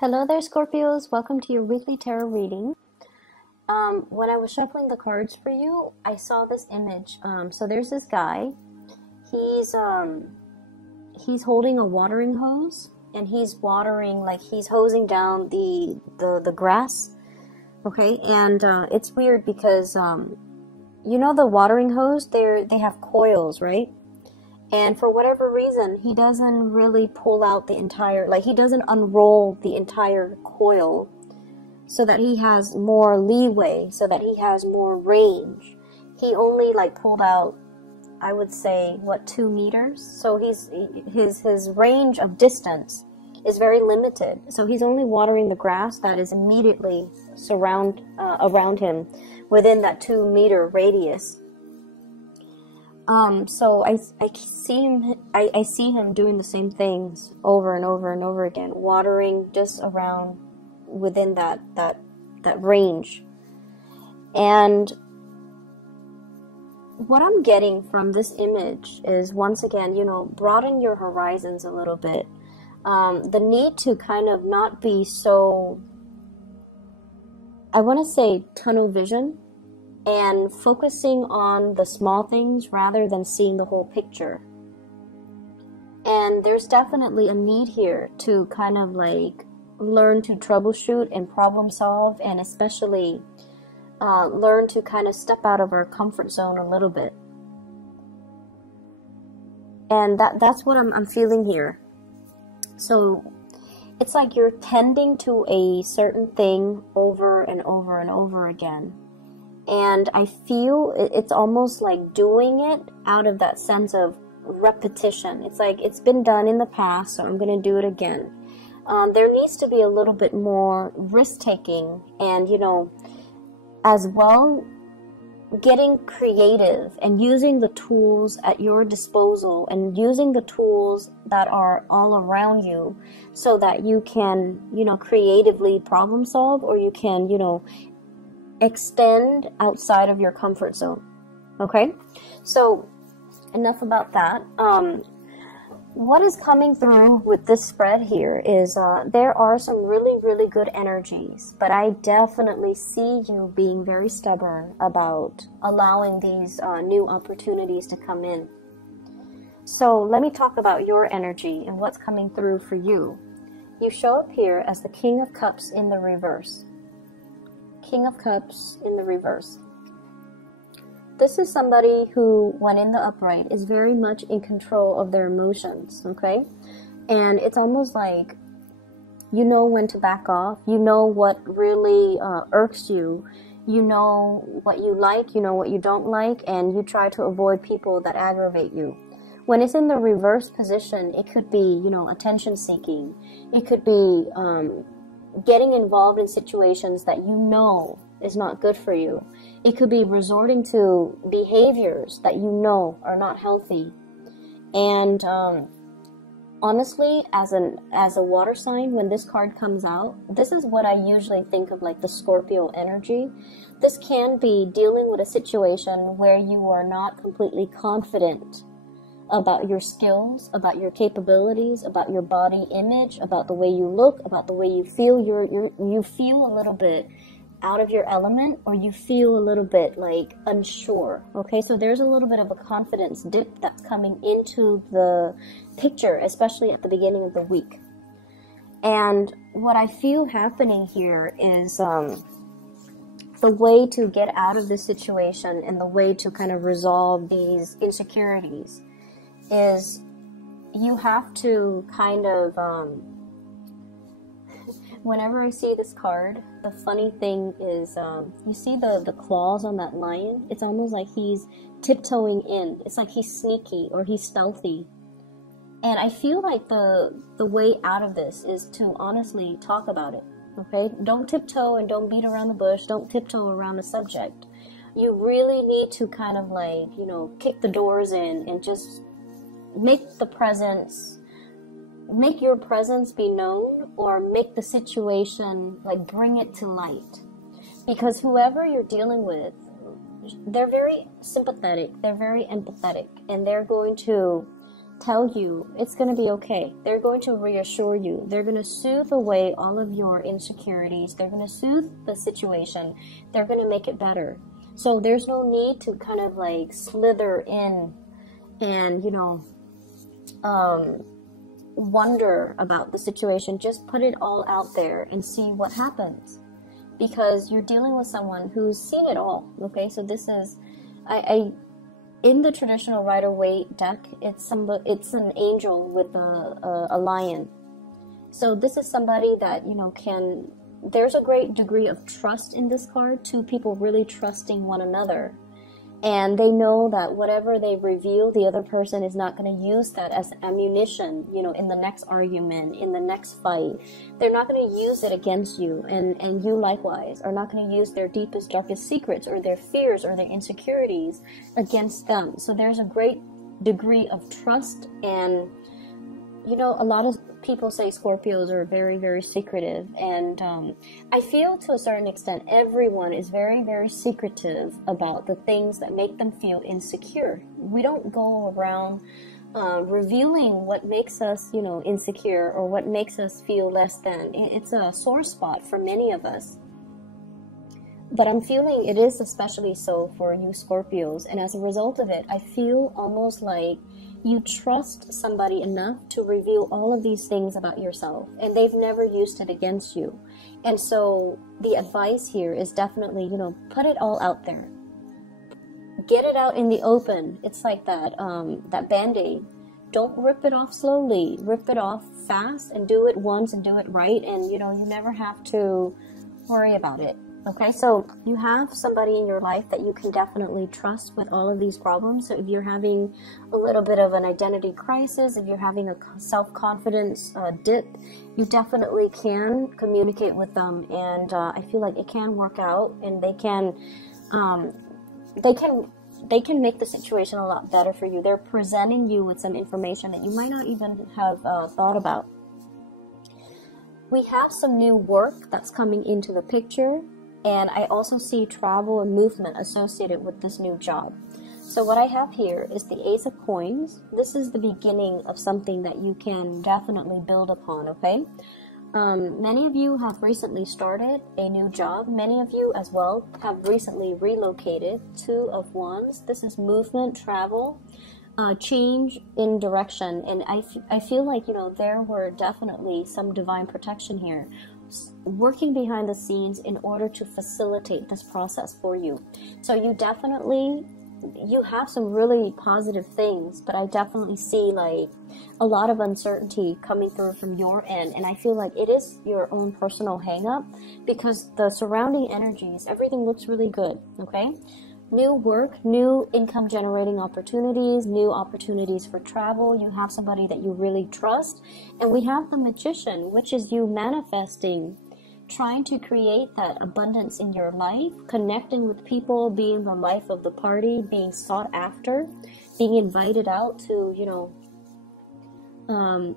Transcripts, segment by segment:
Hello there, Scorpios. Welcome to your weekly tarot reading. When I was shuffling the cards for you, I saw this image. So there's this guy. He's holding a watering hose, and he's watering, like he's hosing down the grass. Okay, and it's weird because you know the watering hose, they have coils, right? And for whatever reason, he doesn't really pull out the entire, like he doesn't unroll the entire coil so that he has more leeway, so that he has more range. He only like pulled out, I would say, what, 2 meters? So his range of distance is very limited. So he's only watering the grass that is immediately around him within that 2-meter radius. So I see him doing the same things over and over and over again, watering just around within that range. And what I'm getting from this image is, once again, broaden your horizons a little bit. The need to kind of not be so, I want to say, tunnel vision, and focusing on the small things rather than seeing the whole picture. And there's definitely a need here to kind of like learn to troubleshoot and problem solve, and especially learn to kind of step out of our comfort zone a little bit. And that's what I'm feeling here. So it's like you're tending to a certain thing over and over and over again. And I feel it's almost like doing it out of that sense of repetition. It's like it's been done in the past, so I'm going to do it again. There needs to be a little bit more risk-taking and, as well, getting creative and using the tools at your disposal and using the tools that are all around you so that you can, creatively problem solve, or you can, extend outside of your comfort zone. Okay, so enough about that. What is coming through with this spread here is there are some really good energies, but I definitely see you being very stubborn about allowing these new opportunities to come in. So let me talk about your energy and what's coming through for you. You show up here as the King of Cups in the reverse. King of Cups in the reverse. This is somebody who, when in the upright, is very much in control of their emotions, okay? And it's almost like you know when to back off. You know what really irks you. You know what you like, you know what you don't like, and you try to avoid people that aggravate you. When it's in the reverse position, it could be, attention seeking. It could be getting involved in situations that you know is not good for you. It could be resorting to behaviors that you know are not healthy. And honestly, as a water sign, when this card comes out, this is what I usually think of, like the Scorpio energy. This can be dealing with a situation where you are not completely confident about your skills, about your capabilities, about your body image, about the way you look, about the way you feel. You feel a little bit out of your element, or you feel a little bit like unsure. Okay, so there's a little bit of a confidence dip that's coming into the picture, especially at the beginning of the week. And what I feel happening here is the way to get out of this situation and the way to kind of resolve these insecurities is you have to kind of, whenever I see this card, the funny thing is, you see the claws on that lion? It's almost like he's tiptoeing in. It's like he's sneaky or he's stealthy. And I feel like the way out of this is to honestly talk about it, okay? Don't tiptoe and don't beat around the bush. Don't tiptoe around the subject. You really need to kind of like, kick the doors in and just make your presence be known, or make the situation, like, bring it to light. Because whoever you're dealing with, they're very sympathetic, they're very empathetic, and they're going to tell you it's going to be okay. They're going to reassure you. They're going to soothe away all of your insecurities. They're going to soothe the situation. They're going to make it better. So there's no need to kind of like slither in and, you know, wonder about the situation. Just put it all out there and see what happens, because you're dealing with someone who's seen it all. Okay, so this is, in the traditional Rider-Waite deck, it's an angel with a lion. So this is somebody that, you know, there's a great degree of trust in this card, two people really trusting one another. And they know that whatever they reveal, the other person is not going to use that as ammunition, you know, in the next argument, in the next fight. They're not going to use it against you, and you likewise are not going to use their deepest, darkest secrets or their fears or their insecurities against them. So there's a great degree of trust. And, you know, a lot of people say Scorpios are very, very secretive, and I feel to a certain extent everyone is very, very secretive about the things that make them feel insecure. We don't go around revealing what makes us, you know, insecure or what makes us feel less than. It's a sore spot for many of us. But I'm feeling it is especially so for you Scorpios, and as a result of it, I feel almost like you trust somebody enough to reveal all of these things about yourself, and they've never used it against you. And so the advice here is definitely, you know, put it all out there. Get it out in the open. It's like that Band-Aid. Don't rip it off slowly. Rip it off fast and do it once and do it right, and, you know, you never have to worry about it. Okay, so you have somebody in your life that you can definitely trust with all of these problems. So if you're having a little bit of an identity crisis, if you're having a self-confidence dip, you definitely can communicate with them, and I feel like it can work out, and they can make the situation a lot better for you. They're presenting you with some information that you might not even have thought about. We have some new work that's coming into the picture. And I also see travel and movement associated with this new job. So what I have here is the Ace of Coins. This is the beginning of something that you can definitely build upon, okay? Many of you have recently started a new job. Many of you as well have recently relocated. Two of Wands. This is movement, travel, change in direction. And I feel like, you know, there were definitely some divine protection here, working behind the scenes in order to facilitate this process for you. So you have some really positive things, but I definitely see like a lot of uncertainty coming through from your end, and I feel like it is your own personal hang-up, because the surrounding energies, everything looks really good, okay? New work, new income generating opportunities, new opportunities for travel. You have somebody that you really trust. And we have the Magician, which is you manifesting, trying to create that abundance in your life, connecting with people, being the life of the party, being sought after, being invited out to, you know,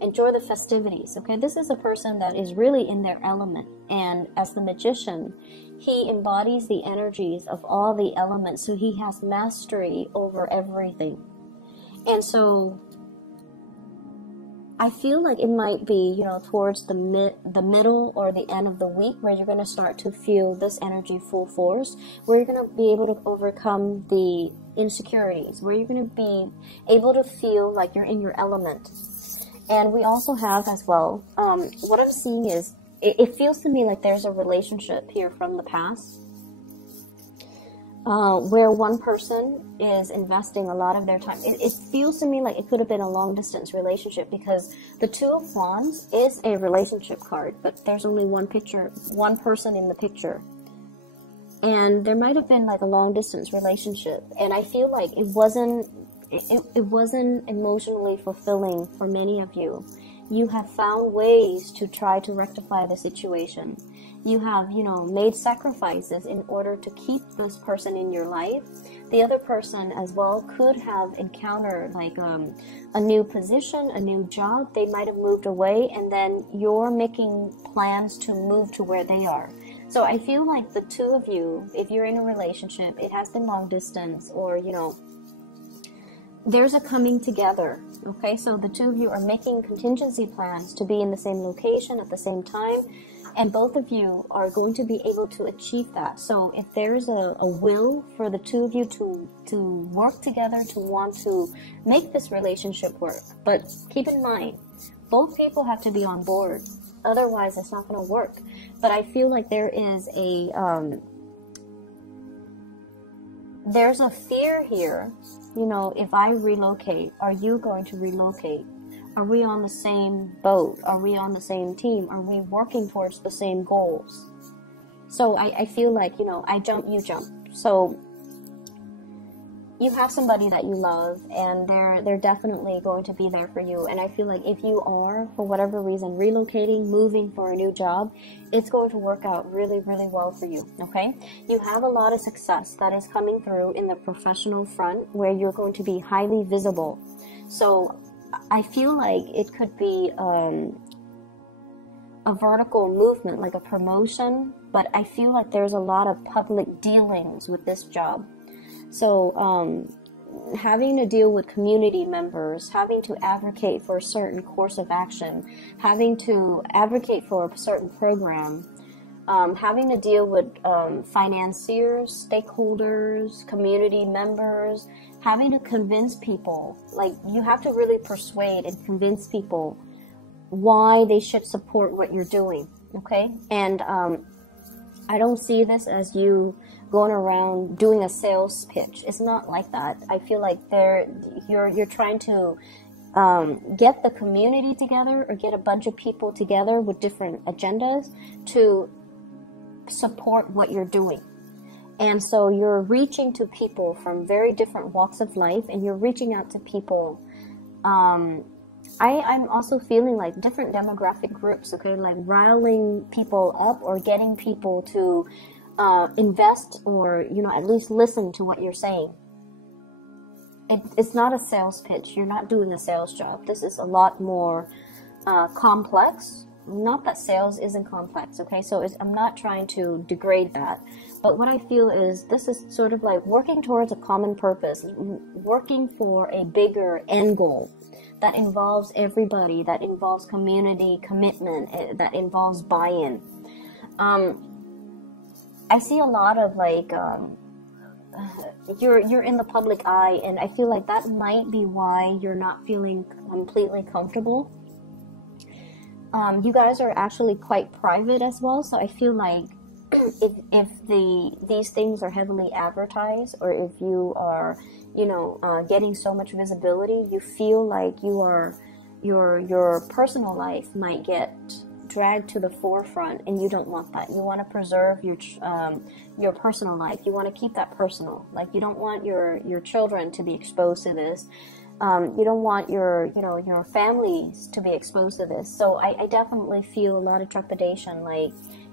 enjoy the festivities. Okay, this is a person that is really in their element, and as the Magician, he embodies the energies of all the elements, so he has mastery over everything. And so I feel like it might be, you know, towards the middle or the end of the week where you're going to start to feel this energy full force, where you're going to be able to overcome the insecurities, where you're going to be able to feel like you're in your element. And we also have as well, what I'm seeing is, it feels to me like there's a relationship here from the past, where one person is investing a lot of their time. It feels to me like it could have been a long distance relationship, because the Two of Wands is a relationship card, but there's only one person in the picture. And there might have been like a long distance relationship, and I feel like it wasn't emotionally fulfilling for many of you. You have found ways to try to rectify the situation. You have, you know, made sacrifices in order to keep this person in your life. The other person as well could have encountered like a new position, a new job. They might have moved away, and then you're making plans to move to where they are. So I feel like the two of you, if you're in a relationship, it has been long distance, or, you know, there's a coming together Okay, so the two of you are making contingency plans to be in the same location at the same time, and both of you are going to be able to achieve that. So if there's a will for the two of you to work together, to want to make this relationship work, but keep in mind, both people have to be on board. Otherwise, it's not going to work. But I feel like there is there's a fear here. You know, if I relocate, are you going to relocate? Are we on the same boat? Are we on the same team? Are we working towards the same goals? So I feel like, you know, I jump, you jump. So you have somebody that you love, and they're definitely going to be there for you. And I feel like if you are, for whatever reason, relocating, moving for a new job, it's going to work out really, really well for you, okay? You have a lot of success that is coming through in the professional front, where you're going to be highly visible. So I feel like it could be a vertical movement, like a promotion, but I feel like there's a lot of public dealings with this job. So, having to deal with community members, having to advocate for a certain course of action, having to advocate for a certain program, having to deal with financiers, stakeholders, community members, having to convince people. Like, you have to really persuade and convince people why they should support what you're doing, okay? And I don't see this as you going around doing a sales pitch. It's not like that. I feel like you're trying to get the community together, or get a bunch of people together with different agendas to support what you're doing. And so you're reaching to people from very different walks of life, and you're reaching out to people. I'm also feeling like different demographic groups, okay, like riling people up or getting people to invest, or, you know, at least listen to what you're saying. It's not a sales pitch. You're not doing a sales job. This is a lot more complex. Not that sales isn't complex, okay? So I'm not trying to degrade that. But what I feel is this is sort of like working towards a common purpose, working for a bigger end goal that involves everybody, that involves community commitment, that involves buy-in. I see a lot of like you're in the public eye, and I feel like that might be why you're not feeling completely comfortable. You guys are actually quite private as well, so I feel like if these things are heavily advertised, or if you are, you know, getting so much visibility, you feel like your personal life might get dragged to the forefront, and you don't want that. You want to preserve your personal life. You want to keep that personal. Like, you don't want your children to be exposed to this. You don't want your families to be exposed to this. So I definitely feel a lot of trepidation. Like,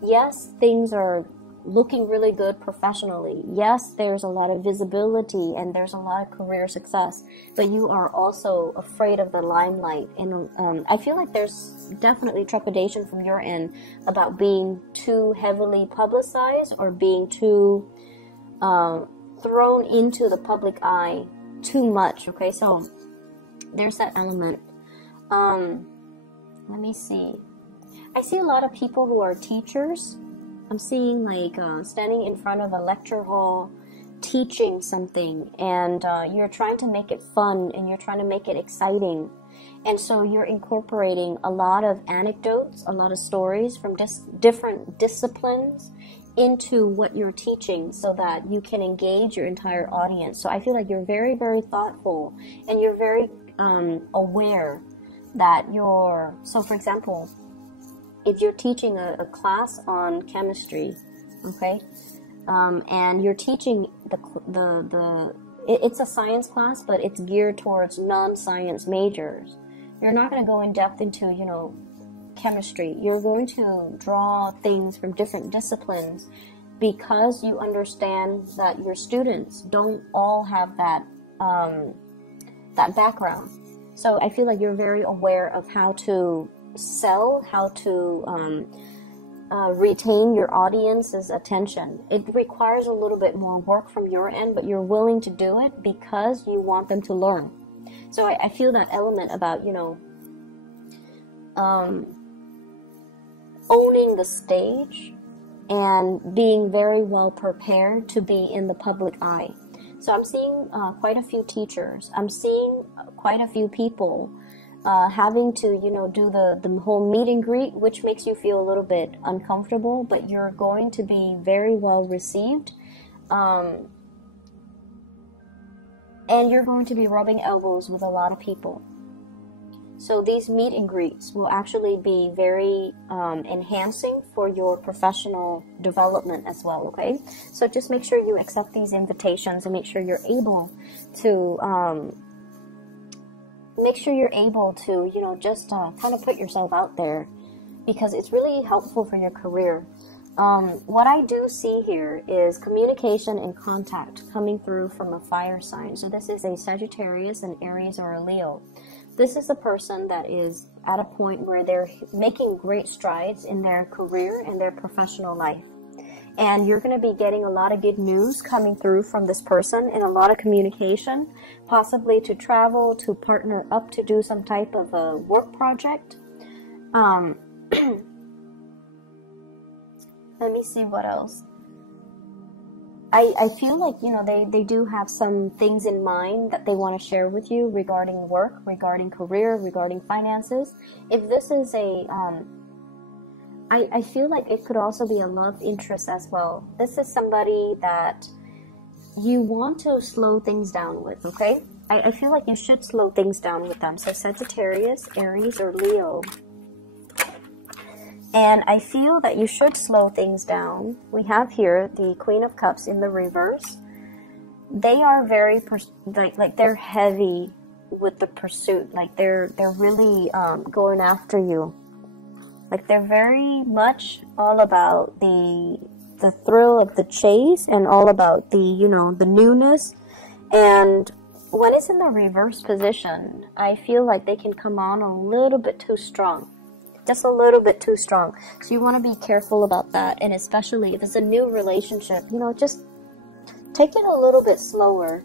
yes, things are looking really good professionally. Yes, there's a lot of visibility and there's a lot of career success, but you are also afraid of the limelight. And I feel like there's definitely trepidation from your end about being too heavily publicized, or being too thrown into the public eye too much. Okay, so there's that element. Let me see. I see a lot of people who are teachers. I'm seeing like standing in front of a lecture hall teaching something, and you're trying to make it fun, and you're trying to make it exciting. And so you're incorporating a lot of anecdotes, a lot of stories from different disciplines into what you're teaching, so that you can engage your entire audience. So I feel like you're very, very thoughtful, and you're very aware that so for example, if you're teaching a class on chemistry, okay, and you're teaching it's a science class, but it's geared towards non-science majors. You're not going to go in depth into, you know, chemistry. You're going to draw things from different disciplines, because you understand that your students don't all have that background. So I feel like you're very aware of how to sell, how to retain your audience's attention. It requires a little bit more work from your end, but you're willing to do it because you want them to learn. So I feel that element about, you know, owning the stage and being very well prepared to be in the public eye. So I'm seeing quite a few teachers. I'm seeing quite a few people having to, you know, do the whole meet and greet, which makes you feel a little bit uncomfortable, but you're going to be very well received. And you're going to be rubbing elbows with a lot of people. So these meet and greets will actually be very enhancing for your professional development as well, okay? So just make sure you accept these invitations and make sure you're able to, you know, just kind of put yourself out there, because it's really helpful for your career. What I do see here is communication and contact coming through from a fire sign. So this is a Sagittarius, an Aries, or a Leo. This is a person that is at a point where they're making great strides in their career and their professional life. And you're going to be getting a lot of good news coming through from this person, and a lot of communication, possibly to travel, to partner up to do some type of a work project. Let me see what else. I feel like, you know, they do have some things in mind that they want to share with you regarding work, regarding career, regarding finances. If this is a, I feel like it could also be a love interest as well. This is somebody that you want to slow things down with, okay? I feel like you should slow things down with them. So Sagittarius, Aries, or Leo. And I feel that you should slow things down. We have here the Queen of Cups in the reverse. They are very, like they're heavy with the pursuit. Like they're really going after you. Like they're very much all about the thrill of the chase, and all about the, you know, the newness. And when it's in the reverse position, I feel like they can come on a little bit too strong. Just a little bit too strong. So you want to be careful about that. And especially if it's a new relationship, you know, just take it a little bit slower.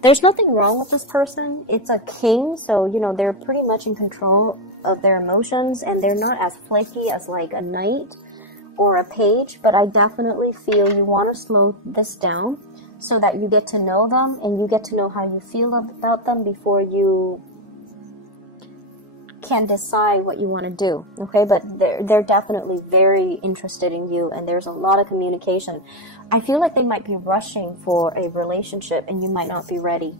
There's nothing wrong with this person. It's a king, so, you know, they're pretty much in control of their emotions, and they're not as flaky as like a knight or a page. But I definitely feel you want to slow this down so that you get to know them and you get to know how you feel about them before you can decide what you want to do, okay? But they're definitely very interested in you, and there's a lot of communication. I feel like they might be rushing for a relationship, and you might not be ready.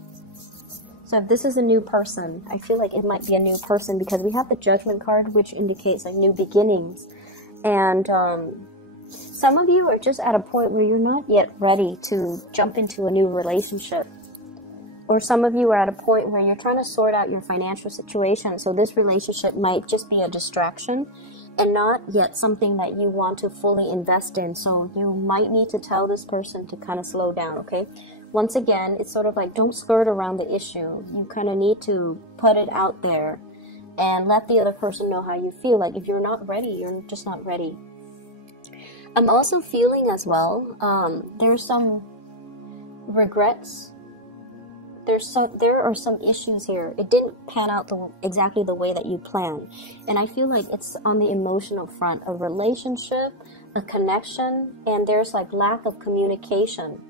So if this is a new person, I feel like it might be a new person, because we have the Judgment card, which indicates like new beginnings. And some of you are just at a point where you're not yet ready to jump into a new relationship. Or some of you are at a point where you're trying to sort out your financial situation. So this relationship might just be a distraction and not yet something that you want to fully invest in. So you might need to tell this person to kind of slow down, okay? Once again, it's sort of like, don't skirt around the issue. You kind of need to put it out there and let the other person know how you feel. Like if you're not ready, you're just not ready. I'm also feeling as well, there's some regrets. There are some issues here. It didn't pan out exactly the way that you planned. And I feel like it's on the emotional front, a relationship, a connection, and there's like lack of communication.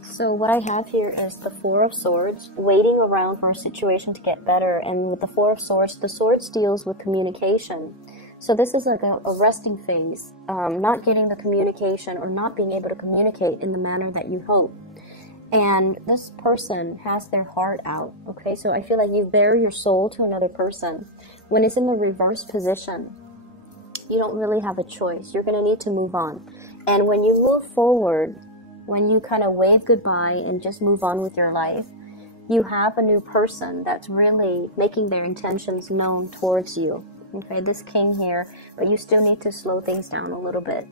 So what I have here is the Four of Swords, waiting around for a situation to get better. And with the Four of Swords, the Swords deals with communication. So this is like a resting phase, not getting the communication or not being able to communicate in the manner that you hope. And this person has their heart out, okay? So I feel like you bare your soul to another person. When it's in the reverse position, you don't really have a choice. You're going to need to move on. And when you move forward, when you kind of wave goodbye and just move on with your life, you have a new person that's really making their intentions known towards you, okay? This king here, but you still need to slow things down a little bit.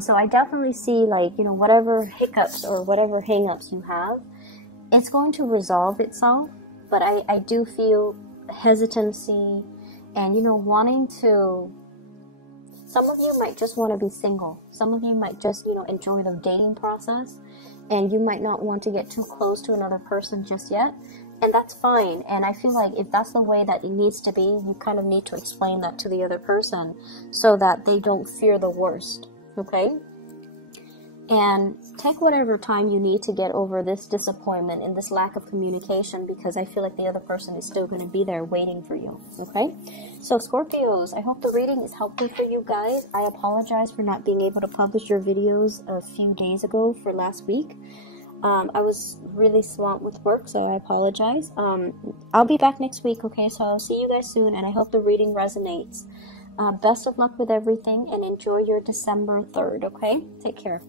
So I definitely see, like, you know, whatever hiccups or whatever hang-ups you have, it's going to resolve itself. But I do feel hesitancy and, you know, wanting to... Some of you might just want to be single. Some of you might just, you know, enjoy the dating process. And you might not want to get too close to another person just yet. And that's fine. And I feel like if that's the way that it needs to be, you kind of need to explain that to the other person so that they don't fear the worst. Okay? And take whatever time you need to get over this disappointment and this lack of communication, because I feel like the other person is still going to be there waiting for you. Okay? So Scorpios, I hope the reading is helpful for you guys. I apologize for not being able to publish your videos a few days ago for last week. I was really swamped with work, so I apologize. I'll be back next week, okay? So I'll see you guys soon, and I hope the reading resonates. Best of luck with everything, and enjoy your December 3rd, okay? Take care.